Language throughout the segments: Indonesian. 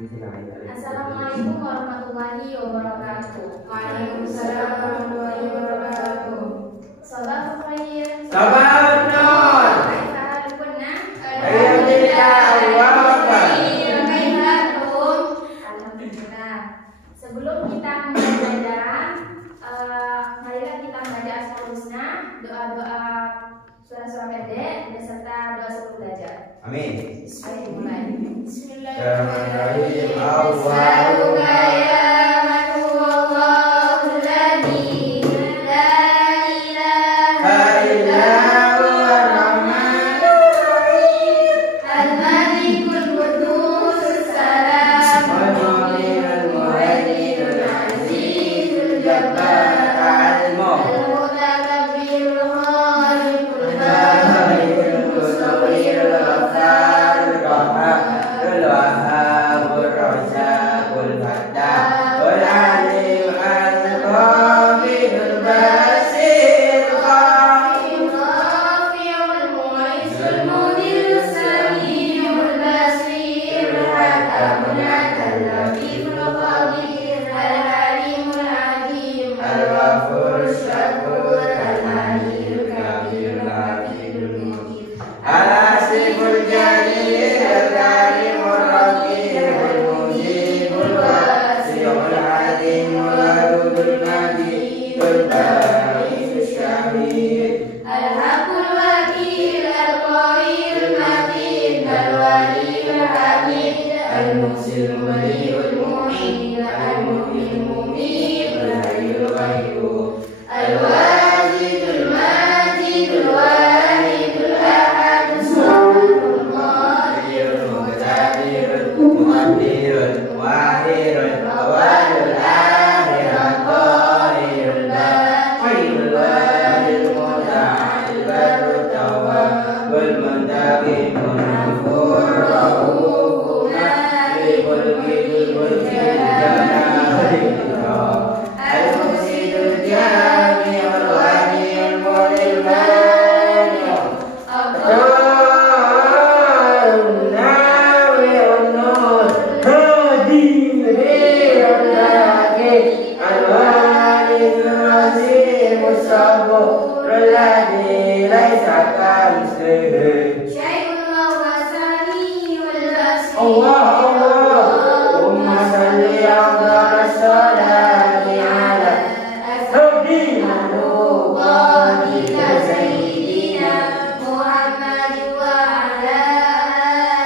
Assalamualaikum warahmatullahi wabarakatuh. Waalaikumsalam warahmatullahi wabarakatuh. Sabahul khair. Sabahun nur. Kaifa halukunna? Alhamdulillah, Allahu Akbar. Alhamdulillah. Sebelum kita mulai belajar, marilah kita membaca Asmaul Husna, doa-doa surah-surah pendek beserta doa sebelum belajar. Amin. Bismillahirrahmanirrahim. Bismillahirrahmanirrahim. As'aluka ya man huwallahu alladzi la ilaha illa huwa ar-rahmanur rahim. Al-malikul quddus salamul mu'minul muhaiminul azizul jabbar al-mutakabbirul khaliqul bari'ul musawwirul ghaffarul qahhar Al-Wahhabur Razzaqul Fattahul Alim Al-Qabidul Basirul Qahhim Rafi'ul Mu'izzul Mudhirul Sami'ul Basirul Hakamul Adil Latiful Khabir Al-Halimul Alim Al-Ghafurul Syakur Al-Malikul Kabirul Hakimul Mubin Al-Asiful Jalil Al-Karimul Raqibul Mujibul Wasi'ul Alimul Wadudul Majidul Bari'ul Syahid Al-Haqqul Wakil Al-Qawiyul Matin Al-Waliyul Hamid Al-Muhsil Muliul Mu'in Al-Mu'min Mu'min Al-Hayyul Qayyum Al-Wajidul Majidul Wahidul Ahadus Samadul Qadirul Muqtadirul Muqaddirul Wahirul Awalul Akhirul Qadirul Baqiyul Wadil Muta'al Barut Tawabul Muntaqim Munafur Rahufun Malikul Gidul Jalal Al-Muqsidul Jami'ul Wadiyul Mulil Mani'ul Abdul Nawi'ul Nur Hadim Rirul Laqid Al-Walidul Rasimul Saburul Ladhi Laisa kamitslihi Syai'un wa Sami'ul Basir Allahumma salli ala salati ala Sayyidina Muhammadin Sayyidina Muhammadin wa ala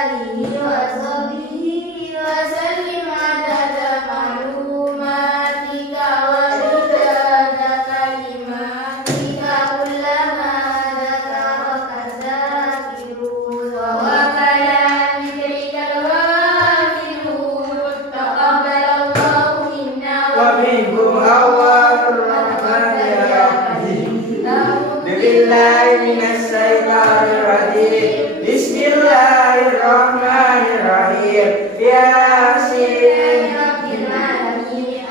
alihi wa sahbihi wa sallim adada ma'lumatika wa ridada kalimatika kullama dzakaraka dzakirun wa kalamikal ghafilun taqabbalallahu minna wa minkum awwalur rahmanir rahim Billahi minas syaitanir rajim Bismillahirrahmanirrahim Yasin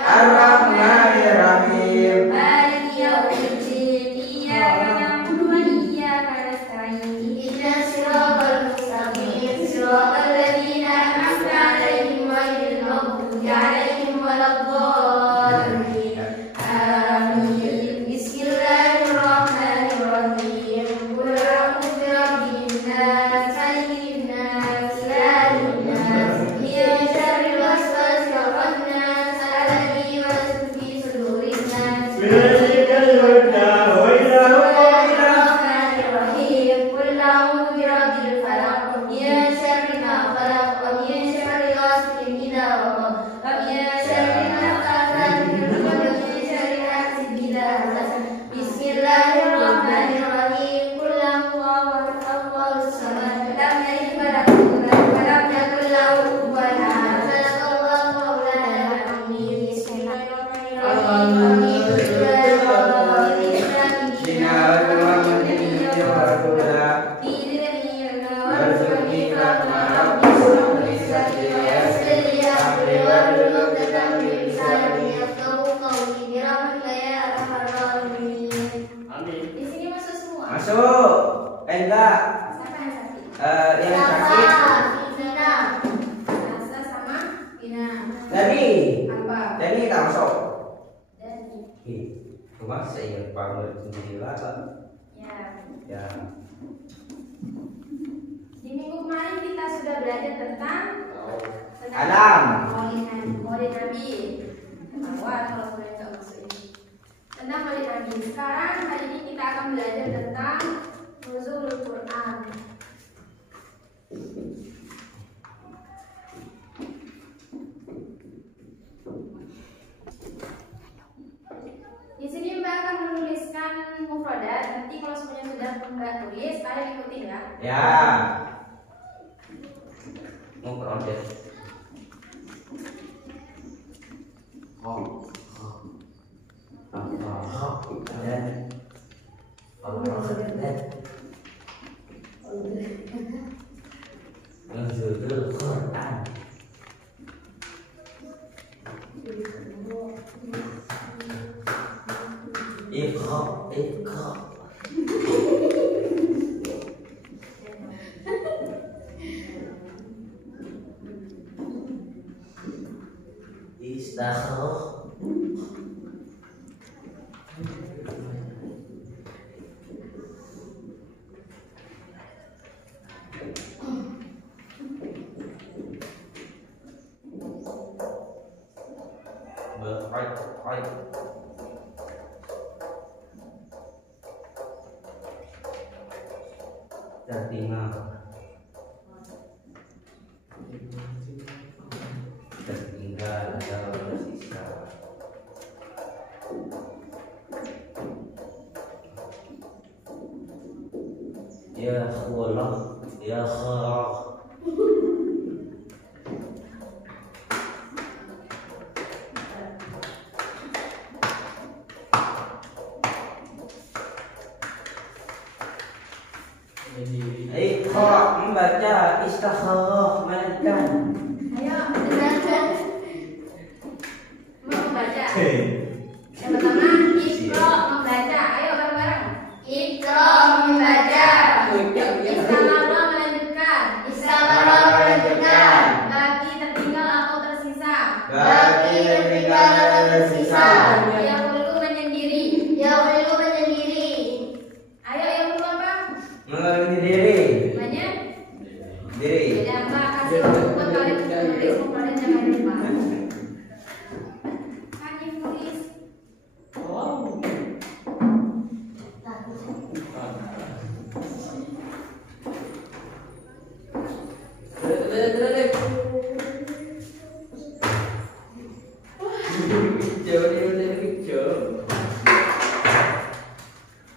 Ar-Rahmanir Rahim Maliki yaumiddin Iyyaka na'budu wa iyyaka nasta'in Ihdinas siratal mustaqim siratal ladzina an'amta 'alaihim ghairil maghdubi 'alaihim waladdallin Amin Bismillahirrahmanirrahim Qul a'udzu birabbin nas malikin nas ilahin nas min syarril waswasil khannas alladzi yuwaswisu fi sudurin nas Billahi wa'ala Bismillahirrahmanirrahim Qul a'udzu birabbil falaq min syarri ma khalaq wa min syarri ghasiqin idza waqab wa min syarri naffatsati fil 'uqad wa min syarri hasidin idza hasad Bismillahirrahmanirrahim Qul huwallahu Allahus samad lam yalid wa lam yulad wa lam yakul lahu kufuwan ahad Sadaqallahu maulana al-azim Bismillahirrahmanirrahim Di sini masuk semua. Masuk. Enggak. Siapa yang sakit? Yang sakit. Fina. Nasa sama Cuma saya ingat banget sendiri lah. Ya. Ya. Di minggu kemarin kita sudah belajar tentang Adam. Maulid Nabi. Ketahuan kalau kalian nggak masuk ini. Tentang Maulid Nabi. Sekarang hari ini kita akan belajar tentang nuzulul Quran. Di sini Mbak akan menuliskan mufradat. Nanti kalau semuanya sudah Mbak tulis, kalian ikutin ya. Ya. Mufradat. Nuzulul Quran. Iqra. Istakhraj. Tertinggal atau tersisa. Ya Allah, ya Allah. Iqra membaca istakhraj menekan. Ayo, dengarkan. Membaca. Yang pertama, Iqra membaca. Ayo bareng-bareng. Iqra membaca. Istamarra melanjutkan. Istamarra melanjutkan. Bagi tertinggal atau tersisa. Bagi tertinggal atau tersisa. Yang perlu menyendiri. Yang perlu menyendiri. Ayo, yang perlu apa? Mengalami diri. Banyak. Diri. Jadi Mbak kasih waktu buat kalian menulis mufradat yang ada di depan. Kalian tulis.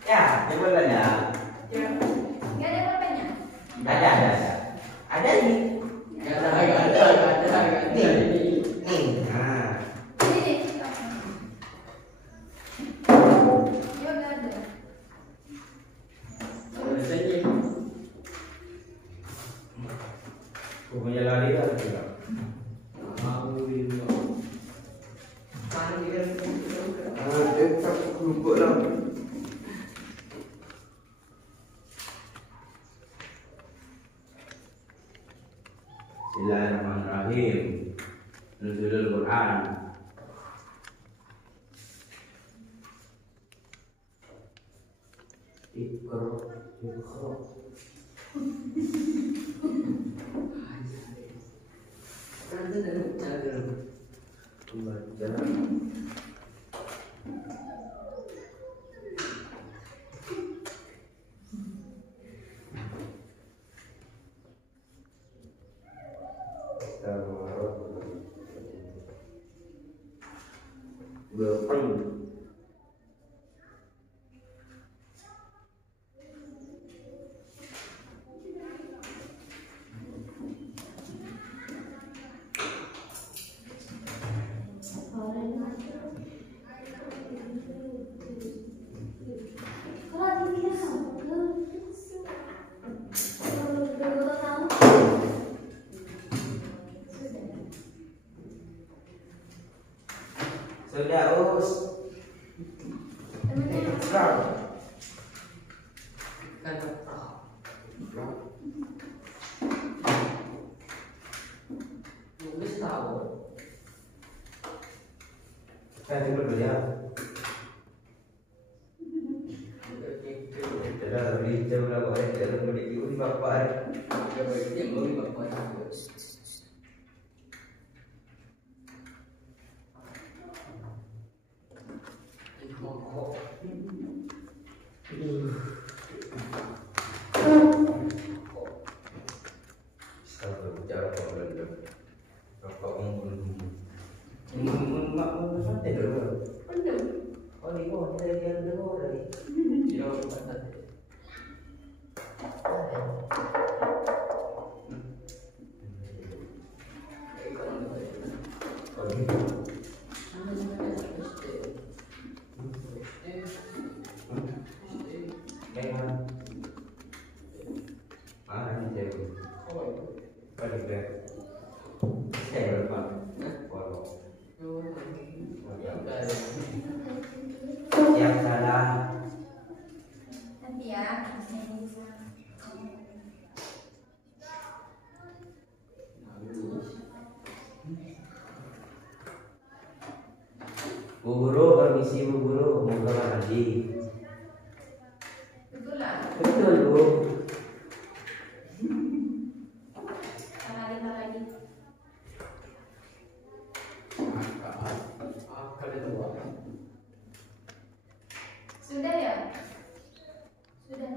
Ya, coba ya. Nggak ada pulpennya. Ada. Ada ini. Nih. Nah. Ini nih. Yuk, nggak ada. Punya lari lah juga. Lumpuk lah. Bismillahirrahmanirrahim. Nuzulul Quran. Iqra. Membaca. Sudah us. Saya coba dulu ya. Sabar bicara kok lagi. Rokok mak santai dulu. Penuh. Oh ini kok dari dulu dari. Yo santai. Yang salah. Nanti ya. Bu Guru, permisi Bu Guru, mau keluar lagi. Betul lah. Betul Bu. Kita lagi. Sudah ya? Sudah.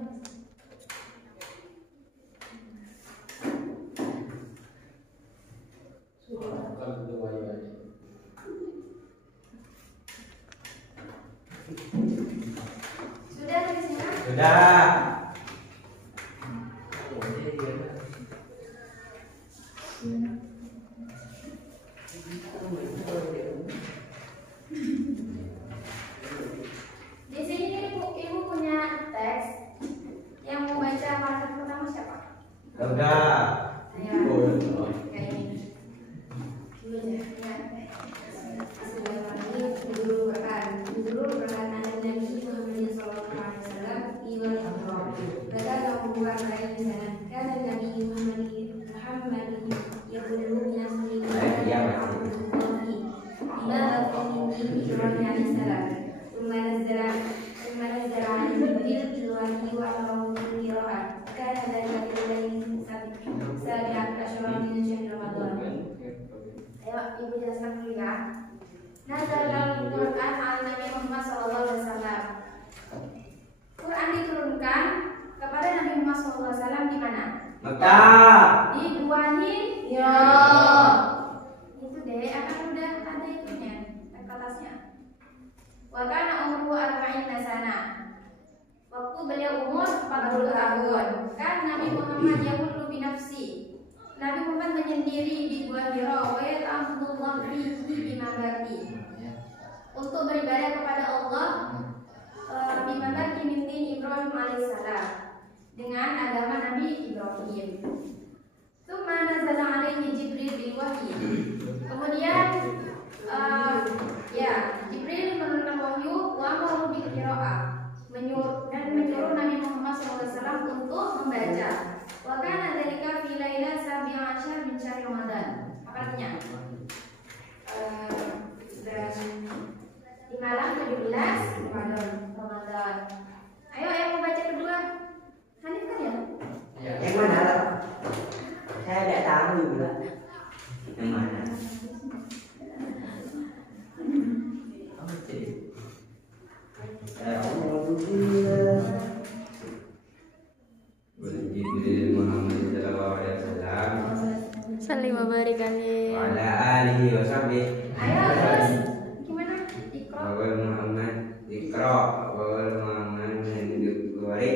Sudah di sini? Sudah. Di sini ibu punya teks yang mau baca paragraf pertama siapa? Sudah. Ayo. Kayak ini. Dulu ya. Bismillahirrahmanirrahim. Nurul Quran Nabi Muhammad sallallahu alaihi wasallam iwal iqrar. Badan Abu Bakar sana. Kana Nabi Muhammad yaqulu min asli Imam Al-Qawmi Ibrahim alaihi salam. ثم نزل عليه جبريل بالوحي وأمره بالقراءة. كان ذلك في الليل 17 من شهر رمضان. Ayo ibu jelaskan dulu ya. Nazar dalam Quran Nabi Muhammad SAW. Quran diturunkan kepada Nabi Muhammad SAW di mana? Mekah. Di Buahin. Ya. Itu deh, akan udah ada itunya, kertasnya. Wa kana umruhu 40 sana. Waktu beliau umur 40 tahun. Kan Nabi Muhammad yaqulu bi nafsi. Nabi Muhammad menyendiri di Gua Hira wa ya'budullah fihi bimabati. Untuk beribadah kepada Allah bimabati min din Ibrahim alaihissalam, dengan agama Nabi Ibrahim. Tsumma nazala alaihi Jibril bil wahyi. Kemudian Jibril menurunkan wahyu wa amara bil qiraah, menyuruh Nabi Muhammad SAW untuk membaca. Wa kana dzalika fi laila 17 min syahr Ramadan. Apa artinya? Dan di malam 17 Ramadan. Ayo yang mau baca kedua. Hanif kan ya? Yang mana? Saya tidak tahu juga. Yang mana? Jibril Muhammad sallallahu alaihi wasallam Salim barik alaihi. wa ala alihi wa sahbihi. Ayo terus gimana? Iqra. Awal Muhammad Iqra, awal Muhammad Bukhari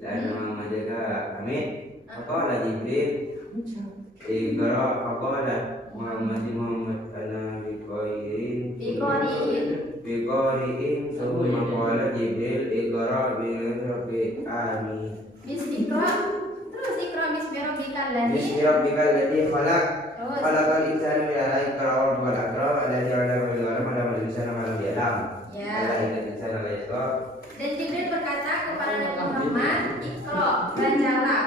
dan Muhammad juga Amin. Faqala Jibril Iqra, faqala Muhammad ana biqairin summa qala Jibril Iqra bi rabbikani. Iqra. Terus Iqra bismi rabbikal ladzi. Bismi rabbikal ladzi khalaq. Terus. Khalaqal insana min 'alaq. Iqra wa rabbukal akram alladzi 'allama bil qalam 'allamal insana ma lam ya'lam. Ya. Alladzi insana la yaqra. Dan Jibril berkata kepada Nabi Muhammad, Iqra, bacalah.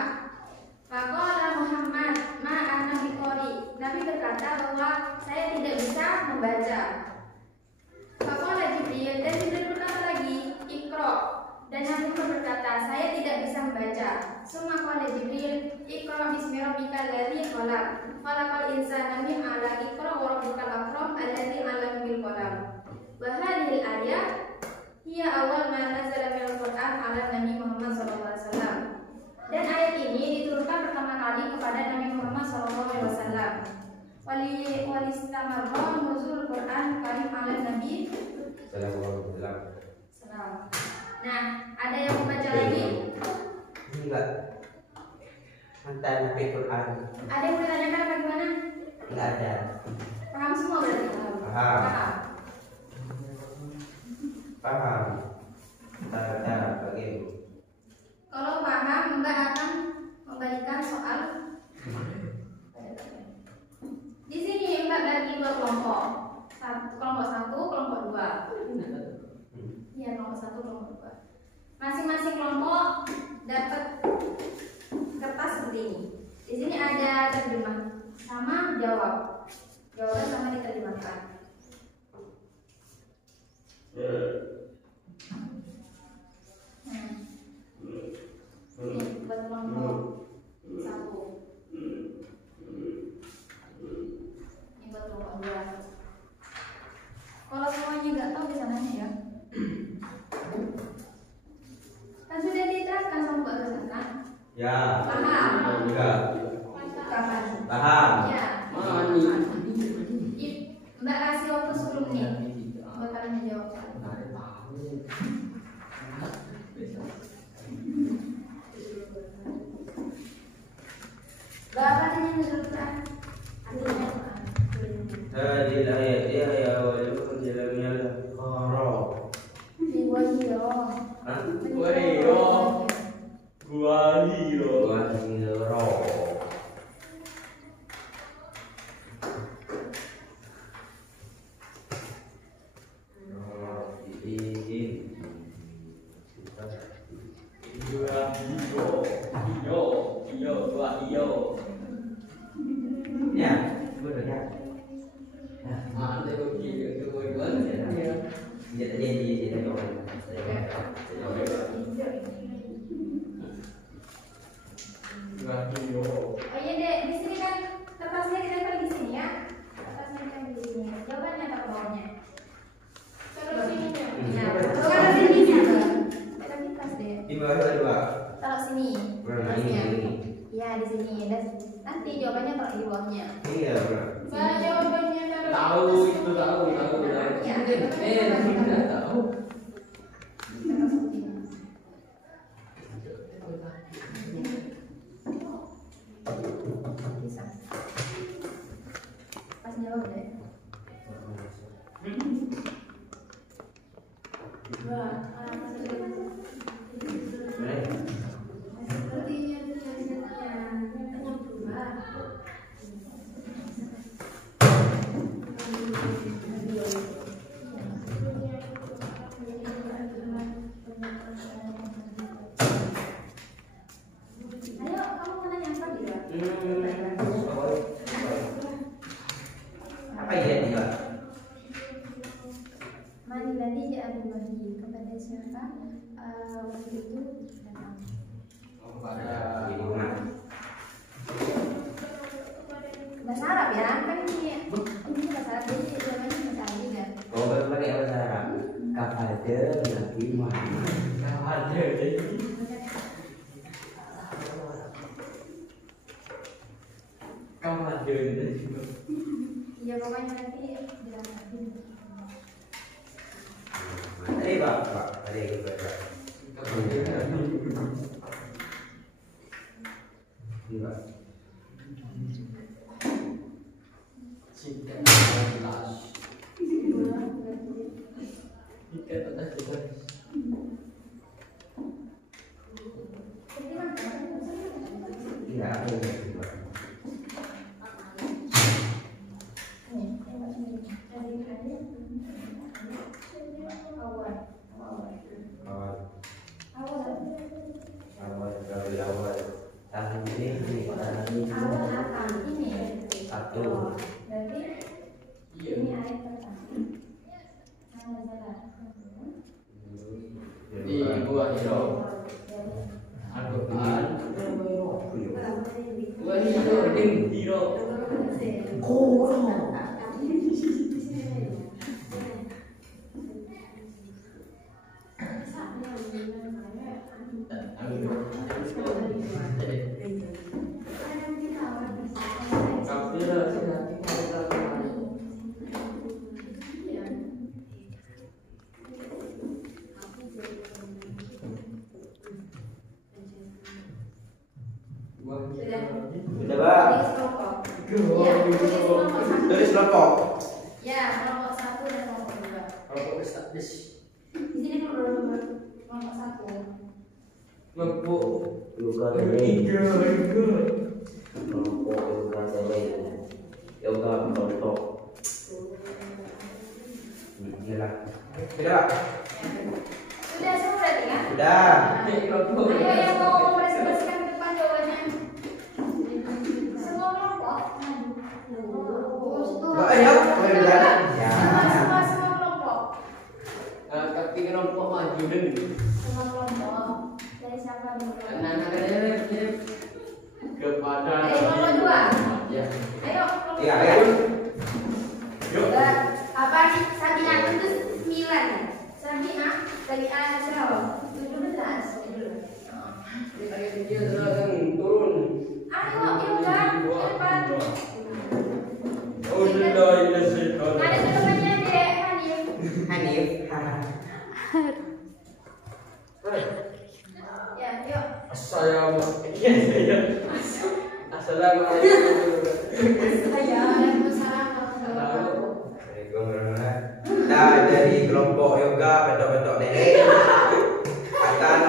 Faqala Muhammad, ma ana biqari. Nabi berkata bahwa saya tidak bisa membaca. Faqala Jibril, dan Jibril berkata lagi, Iqra. Dan Nabi berkata, saya tidak bisa membaca. Summa qala Jibril, Iqra bismi rabbikal ladzi khalaq. Khalaqal insana min 'alaq. Iqra wa rabbukal akram alladzi 'allama bil qalam. Wa hadhihi al-ayah hiya awal ma nazala min al-Qur'an 'ala Istamarron nuzul Quran karim ala Nabi Sallallahu alaihi wasallam. Nah, ada yang mau baca lagi? Enggak. Mantan Quran. Ada yang bertanyakan apa gimana? Enggak ada. Paham semua berarti? Paham. Paham. Cara bagaimana? Kalau paham, Mbak akan memberikan soal. Di sini Mbak bagi dua kelompok. Kelompok 1, kelompok 2. Iya, kelompok 1, kelompok 2. Masing-masing kelompok dapat kertas seperti ini. Di sini ada terjemah sama jawab. Jawaban sama diterjemahkan. Ini buat kelompok 1. Ini buat kelompok 2. Kalau semuanya nggak tahu bisa nanya ya. Kan sudah diterapkan sama Mbak Rosana. Ya. Paham? Enggak. Kapan? Paham. Ya. Mbak kasih waktu 10 menit. Mbak tanya jawab. Bapak tanya nuzul Quran. Artinya Hadil ayatnya ya wajib jalannya qara. Wahyo. Hah? Wahyo. Wahiro. Ya, betul ya. Oh iya dek, di sini kan kertasnya ditempel di sini ya. Kertasnya ditempel di sini. Jawabannya apa bawahnya? Taruh sini ya. Taruh sini ya. Ada di tas deh. Di bawah ada dua. Taruh sini. Ini. Ya di sini. Dan nanti jawabannya taruh di bawahnya. Iya, benar. Mana jawabannya taruh? Tahu itu tahu. Ya. Tidak tahu. Taruh seperti ini. Bisa. Pas jawab deh. Ayo, kamu mau nanya apa dia? Apa ya dia? Mani tadi Abdul Wahid kepada siapa waktu itu datang? Di rumah. Bahasa Arab ya kan ini bahasa Arab jadi jawabannya bahasa Arab juga. Oh, pakai bahasa Arab. Kepada Nabi Muhammad. Iya pokoknya nanti bilang lagi. Tadi Pak, tadi aku baca. Ini Pak. Iya, aku ngerti Pak. Awal tahun ini satu. Berarti ini ayat pertama. Sudah, Pak. Tulis kelompok. Ya, tulis kelompok satu. Tulis kelompok. Ya, kelompok satu dan kelompok dua. Kelompok statis. Di sini kelompok satu. Kelompok Yoga dari tiga. kelompok yoga dari yoga kelompok. Inilah. Sudah, Pak. Sudah semua berarti ya? Sudah. Kelompok. Ayo yang mau mempresentasikan ke depan jawabannya. Semua kelompok. Ayo, berjalan. Ya. Semua kelompok. Tapi kelompok maju dan Semua kelompok. Dari siapa dulu? anak-anak kepada. Dari kelompok dua. Ya. Ayo. Iya, ayo. Yuk. Apa nih? Sabina itu 9 ya? Sabina dari A berapa? 17. Dari dia turun. Ayo, yoga ke depan. Oh, sudah ini sih. Ada temannya Dek, Hanif. Hanif. Ya, yuk. Assalamualaikum. Waalaikumsalam warahmatullahi wabarakatuh. Nah, dari kelompok yoga petok-petok nenek akan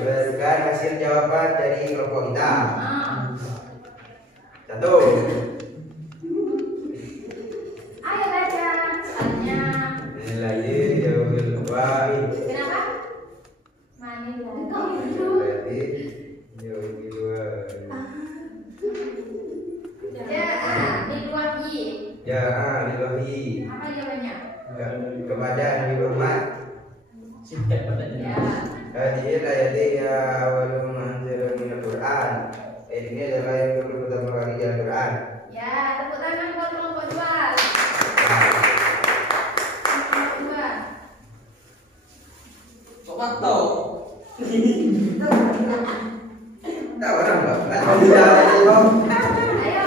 Terus. berikan hasil jawaban dari kelompok kita. Satu. Ayo baca soalnya. Nilai jawabin baik. Kenapa? Mana Berarti jawabin baik. Diluahi. Ya, diluahi Apa jawabannya? kepada Nabi Muhammad. Singkat pada Ya. Hadhihi ayati ya awalum anzalna minal Qur'an. Ini adalah yang dulu pertama kali di Al-Qur'an. Ya, tepuk tangan buat kelompok 2. Kelompok 2. Sobat tahu. Tak orang Mbak. Tahu tidak ada Ayo,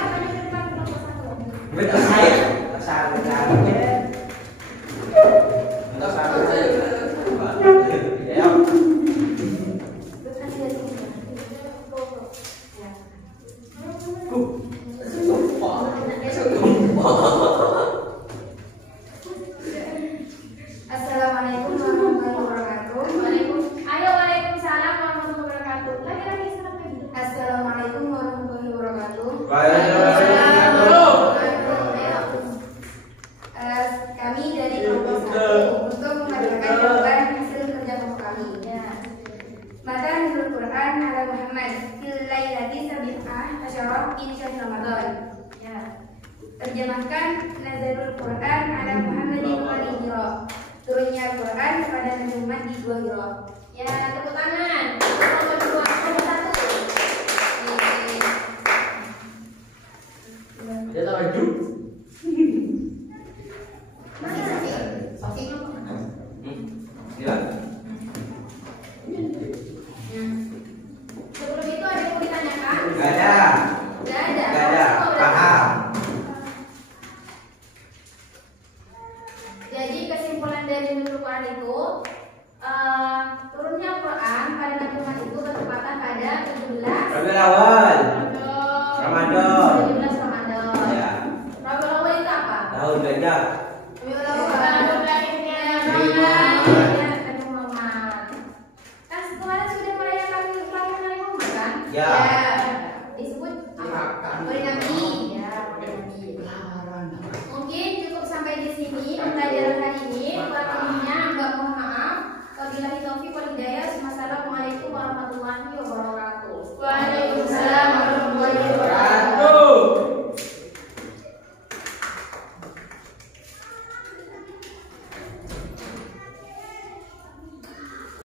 maju ke depan kelompok 1. betul saya. Asal ya. Assalamualaikum warahmatullahi wabarakatuh. Waalaikumsalam warahmatullahi wabarakatuh. Lagi salam lagi. Assalamualaikum warahmatullahi wabarakatuh. Waalaikumsalam. Kami dari kelompok 1 untuk mengadakan jawaban hasil kerja kelompok kami. Ya. Maka Nurul Quran ala Muhammad fil lailati sabi'ah asyara min syahr Ramadan. Ya. Terjemahkan Nazarul Quran ala Muhammadin wa hijrah. Turunnya Al-Quran kepada Nabi Muhammad di 2 hijrah. Ya, tepuk tangan. Kelompok 2, kelompok 1. Dia tak maju. Mana Safi kelompok mana? Ya. Sebelum itu ada yang mau ditanyakan? Enggak ada. Enggak ada. Enggak ada. Paham. Jadi kesimpulan dari Nurul Quran itu turunnya Quran pada Nabi Muhammad itu bertepatan pada 17 Rabiul Awal. Ramadan. 17 Ramadan. Ya. Rabiul Awal itu apa? Tahun gajah.